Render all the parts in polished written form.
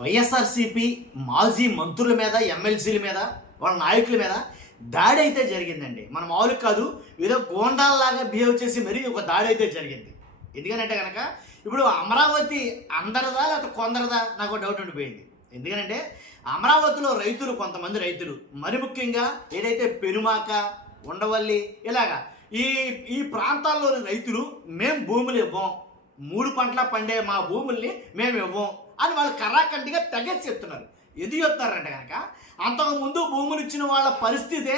వైఎస్ఆర్సీపీ మాజీ మంత్రుల మీద, ఎమ్మెల్సీల మీద, వాళ్ళ నాయకుల మీద దాడి అయితే జరిగిందండి. మన మామూలు కాదు, ఏదో గోండాల్లాగా బిహేవ్ చేసి మరీ ఒక దాడి అయితే జరిగింది. ఎందుకనంటే కనుక ఇప్పుడు అమరావతి అందరిదా లేకపోతే కొందరిదా నాకు డౌట్ ఉండిపోయింది. ఎందుకంటే అమరావతిలో రైతులు, కొంతమంది రైతులు, మరి ముఖ్యంగా ఏదైతే పెనుమాక, ఉండవల్లి ఇలాగా ఈ ఈ ప్రాంతాల్లోని రైతులు మేము భూములు ఇవ్వం, 3 పంటల పండే మా భూముల్ని మేము ఇవ్వం అని వాళ్ళు కర్రాకంటిగా తెగేసి చెప్తున్నారు. ఎందుకు చెప్తారంటే కనుక అంతకుముందు భూములు ఇచ్చిన వాళ్ళ పరిస్థితే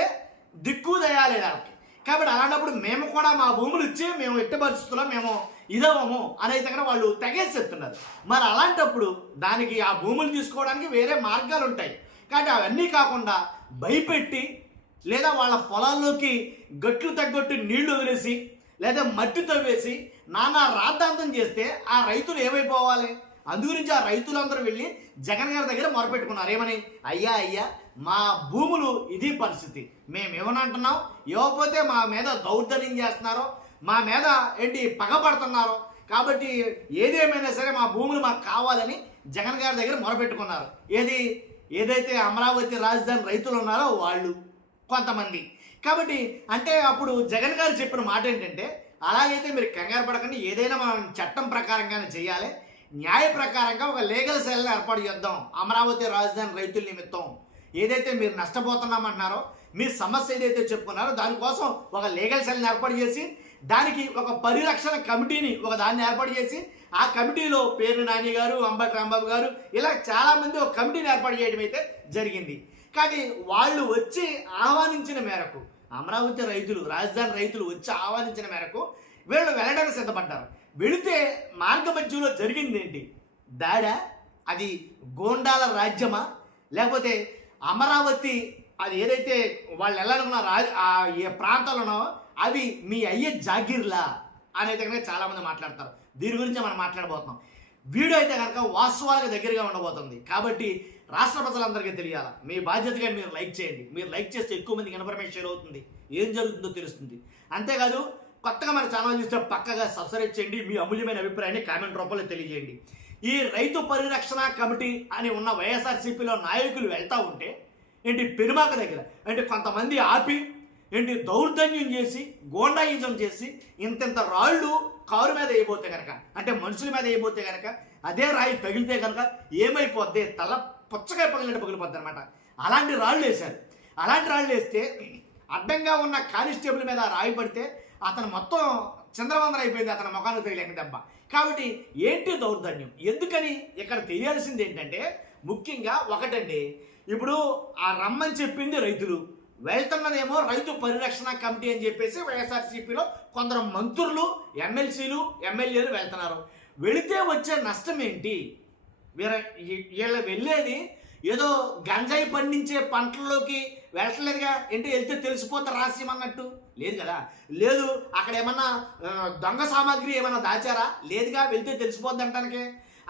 దిక్కు దయాలేదు వాళ్ళకి. కాబట్టి అలాంటప్పుడు మేము కూడా మా భూములు ఇచ్చి మేము ఎట్టి పరిస్థితుల్లో మేము ఇదవ్వము అనేది దగ్గర వాళ్ళు తెగేసి చెప్తున్నారు. మరి అలాంటప్పుడు దానికి ఆ భూములు తీసుకోవడానికి వేరే మార్గాలు ఉంటాయి. కాబట్టి అవన్నీ కాకుండా భయపెట్టి, లేదా వాళ్ళ పొలాల్లోకి గట్లు తగ్గొట్టు నీళ్లు వదిలేసి, లేదా మట్టి తవ్వేసి నానా రాద్ధాంతం చేస్తే ఆ రైతులు ఏమైపోవాలి? అందుగురించి ఆ రైతులందరూ వెళ్ళి జగన్ గారి దగ్గర మొరపెట్టుకున్నారు. ఏమని? అయ్యా మా భూములు ఇది పరిస్థితి, మేము ఏమనంటున్నాం, ఇవ్వకపోతే మా మీద దౌర్జన్యం చేస్తున్నారో, మా మీద పగపడుతున్నారో, కాబట్టి ఏదేమైనా సరే మా భూములు మాకు కావాలని జగన్ గారి దగ్గర మొరపెట్టుకున్నారు. ఏదైతే అమరావతి రాజధాని రైతులు ఉన్నారో వాళ్ళు కొంతమంది. కాబట్టి అంటే అప్పుడు జగన్ గారు చెప్పిన మాట ఏంటంటే, అలాగైతే మీరు కంగారు పడకండి, ఏదైనా మనం చట్టం ప్రకారంగానే చేయాలి, న్యాయ ప్రకారంగా ఒక లీగల్ సెల్ని ఏర్పాటు చేద్దాం అమరావతి రాజధాని రైతుల నిమిత్తం. ఏదైతే మీరు నష్టపోతున్నామంటున్నారో, మీ సమస్య ఏదైతే చెప్పుకున్నారో దానికోసం ఒక లీగల్ సెల్ని ఏర్పాటు చేసి, దానికి ఒక పరిరక్షణ కమిటీని దాన్ని ఏర్పాటు చేసి, ఆ కమిటీలో పేరు నాని గారు, అంబటి రాంబాబు గారు, ఇలా చాలామంది ఒక కమిటీని ఏర్పాటు చేయడం అయితే జరిగింది. కానీ వాళ్ళు వచ్చి ఆహ్వానించిన మేరకు, అమరావతి రైతులు, రాజధాని రైతులు వచ్చి ఆహ్వానించిన మేరకు వీళ్ళు వెళ్ళడానికి సిద్ధపడ్డారు. వెళితే మార్గ మధ్యలో జరిగింది ఏంటి? దాడా? అది గోండాల రాజ్యమా? లేకపోతే అమరావతి అది ఏదైతే వాళ్ళు వెళ్ళాలనుకున్న ఏ ప్రాంతాలునో అవి మీ అయ్యే జాగీర్లా అనేది కనుక చాలామంది మాట్లాడతారు. దీని గురించి మనం మాట్లాడబోతున్నాం. వీడియో అయితే కనుక వాస్తవాలకు దగ్గరగా ఉండబోతుంది. కాబట్టి రాష్ట్ర ప్రజలందరికీ తెలియాలా, మీ బాధ్యతగా మీరు లైక్ చేయండి. మీరు లైక్ చేస్తే ఎక్కువ మందికి ఇన్ఫర్మేషన్ షేర్ అవుతుంది, ఏం జరుగుతుందో తెలుస్తుంది. అంతేకాదు కొత్తగా మన ఛానల్ చూస్తే పక్కగా సబ్స్క్రైబ్ చేయండి. మీ అమూల్యమైన అభిప్రాయాన్ని కామెంట్ రూపంలో తెలియజేయండి. ఈ రైతు పరిరక్షణ కమిటీ అని ఉన్న వైఎస్ఆర్సీపీలో నాయకులు వెళ్తూ ఉంటే పెనుమాక దగ్గర కొంతమంది ఆపి దౌర్జన్యం చేసి, గోండాయిజం చేసి, ఇంత రాళ్ళు కారు మీద వేయబోతే కనుక, మనుషుల మీద వేయబోతే కనుక, అదే రాయి తగిలితే కనుక ఏమైపోద్ది? తల పుచ్చకాయ పగిలినట్టు పగిలిపోద్ది అనమాట. అలాంటి రాళ్ళు వేశారు. అలాంటి రాళ్ళు వేస్తే అడ్డంగా ఉన్న కానిస్టేబుల్ మీద రాయి పడితే అతను మొత్తం చంద్రవందర అయిపోయింది, అతని ముఖానికి తగిలేక దెబ్బ. కాబట్టి ఏంటి దౌర్జన్యం? ఎందుకని ఇక్కడ తెలియాల్సింది ఏంటంటే, ముఖ్యంగా ఒకటండి, ఇప్పుడు ఆ రమ్మని చెప్పింది రైతులు, వెళ్తున్నదేమో రైతు పరిరక్షణ కమిటీ అని చెప్పేసి వైఎస్ఆర్సీపీలో కొందరు మంత్రులు, ఎమ్మెల్సీలు, ఎమ్మెల్యేలు వెళ్తున్నారు. వెళితే వచ్చే నష్టం ఏంటి? వీళ్ళ వెళ్ళేది ఏదో గంజాయి పండించే పంటల్లోకి వెళ్ళట్లేదుగా. వెళ్తే తెలిసిపోతారు రాస్యం అన్నట్టు లేదు కదా. లేదు అక్కడ ఏమన్నా దొంగ సామాగ్రి ఏమన్నా దాచారా? లేదుగా. వెళ్తే తెలిసిపోద్ది అంటానికే.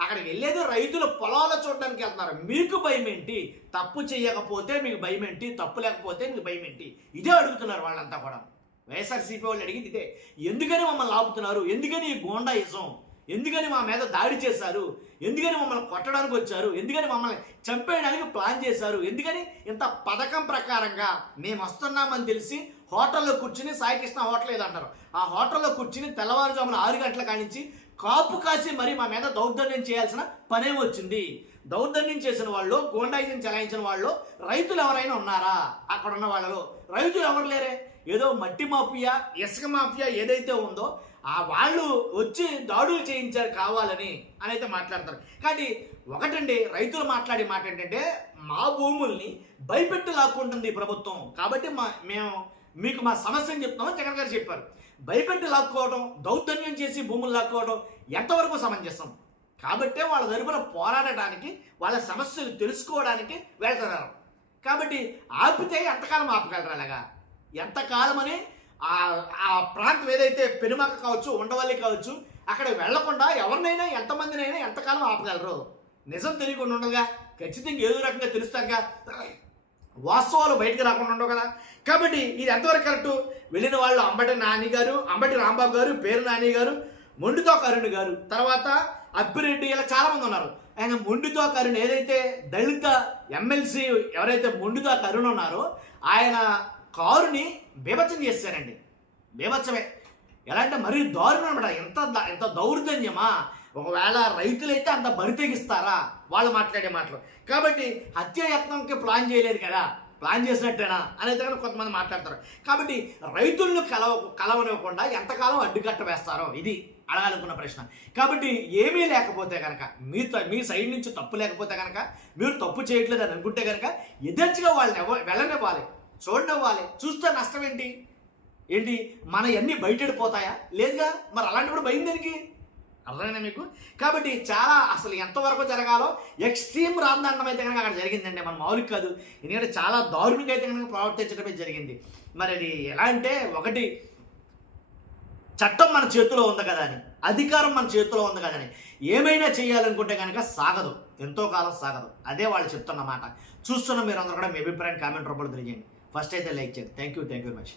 అక్కడ వెళ్ళేది రైతుల పొలాలు చూడడానికి వెళ్తున్నారు. మీకు భయం ఏంటి? తప్పు చేయకపోతే మీకు భయం ఏంటి? తప్పు లేకపోతే మీకు భయం ఏంటి? ఇదే అడుగుతున్నారు వాళ్ళంతా కూడా. వైఎస్ఆర్సీపీ వాళ్ళు అడిగింది ఇదే. ఎందుకని మమ్మల్ని ఆపుతున్నారు? ఎందుకని ఈ గోండాయిజం? ఎందుకని మా మీద దాడి చేశారు? ఎందుకని మమ్మల్ని కొట్టడానికి వచ్చారు? ఎందుకని మమ్మల్ని చంపేయడానికి ప్లాన్ చేశారు? ఎందుకని ఇంత పథకం ప్రకారంగా మేము వస్తున్నామని తెలిసి హోటల్లో కూర్చుని, సాయికృష్ణ హోటల్ ఏదంటారు, ఆ హోటల్లో కూర్చుని తెల్లవారుజామున 6 గంటల కానించి కాపు కాసి మరి మా మీద దౌర్జన్యం చేయాల్సిన పనే వచ్చింది. దౌర్జన్యం చేసిన వాళ్ళు, గోండాయిజం చెలాయించిన వాళ్ళు రైతులు ఎవరైనా ఉన్నారా? అక్కడ ఉన్న వాళ్ళలో రైతులు ఎవరు లేరే. ఏదో మట్టి మాఫియా, ఇసుక మాఫియా ఏదైతే ఉందో ఆ వాళ్ళు వచ్చి దాడులు చేయించారు కావాలని అని అయితే మాట్లాడతారు. కానీ ఒకటండి, రైతులు మాట్లాడే మాట ఏంటంటే, మా భూముల్ని భయపెట్టి లాక్కుంటుంది ఈ ప్రభుత్వం, కాబట్టి మేము మీకు మా సమస్యని చెప్తామని జగన్ గారు చెప్పారు. భయపెట్టి లాక్కోవడం, దౌర్జన్యం చేసి భూములు లాక్కోవడం ఎంతవరకు సమంజసం? కాబట్టే వాళ్ళ తరపున పోరాడటానికి, వాళ్ళ సమస్యలు తెలుసుకోవడానికి వెళ్తున్నారు. కాబట్టి ఆపితే ఎంతకాలం ఆపగలరు? అలాగా ఎంతకాలమని ఆ ప్రాంతం ఏదైతే పెనుమాక కావచ్చు, ఉండవల్లి కావచ్చు, అక్కడ వెళ్లకుండా ఎవరినైనా, ఎంతమందినైనా ఎంతకాలం ఆపగలరు? నిజం తెలియకుండా ఉండదుగా. ఖచ్చితంగా ఏదో రకంగా తెలుస్తాగా, వాస్తవాలు బయటకు రాకుండా ఉండవు కదా. కాబట్టి ఇది ఎంతవరకు కరెక్టు? వెళ్ళిన వాళ్ళు అంబటి నాని గారు, అంబటి రాంబాబు గారు, పేరు నాని గారు, మొండితో కరుణ్ గారు, తర్వాత అప్పిరెడ్డి, ఇలా చాలామంది ఉన్నారు. ఆయన మొండితో కరుణ ఏదైతే దళిత ఎమ్మెల్సీ ఎవరైతే మొండితో కరుణ ఉన్నారో ఆయన కారుని బీభత్సం చేశారండి. బీభత్సమే. ఎలా అంటే మరీ దారుణం అనమాట. ఎంత దౌర్జన్యమా. ఒకవేళ రైతులైతే అంత బరి తెగిస్తారా వాళ్ళు మాట్లాడే మాటలు. కాబట్టి హత్యాయత్నంకి ప్లాన్ చేయలేదు కదా, ప్లాన్ చేసినట్టేనా అనేది కానీ కొంతమంది మాట్లాడతారు. కాబట్టి రైతులను కలవనివ్వకుండా ఎంతకాలం అడ్డుకట్ట వేస్తారో ఇది అడగాలనుకున్న ప్రశ్న. కాబట్టి ఏమీ లేకపోతే కనుక మీ సైడ్ నుంచి తప్పు లేకపోతే కనుక మీరు తప్పు చేయట్లేదు అని అనుకుంటే కనుక యథేచ్ఛగా వాళ్ళని వెళ్ళనివ్వాలి, చూడనివ్వాలి. చూస్తే నష్టం ఏంటి మన అన్నీ బయటడిపోతాయా? లేదుగా. మరి అలాంటప్పుడు భయం దేనికి? అర్థమైనా మీకు? కాబట్టి చాలా అసలు ఎంతవరకు జరగాలో ఎక్స్ట్రీమ్ రాందండం అయితే కనుక అక్కడ జరిగిందండి. మన మామూలుగా కాదు. ఎందుకంటే చాలా దారుణంగా అయితే కనుక ప్రవర్తించడమే జరిగింది. మరి అది ఎలా అంటే ఒకటి చట్టం మన చేతిలో ఉంది కదా అని, అధికారం మన చేతిలో ఉంది కదా అని ఏమైనా చేయాలనుకుంటే కనుక సాగదు, ఎంతో కాలం సాగదు. అదే వాళ్ళు చెప్తున్న మాట. చూస్తున్న మీరు అందరూ కూడా మీ అభిప్రాయం కామెంట్ రూపంలో తెలియజేయండి. ఫస్ట్ అయితే లైక్ చేయండి. Thank you very much.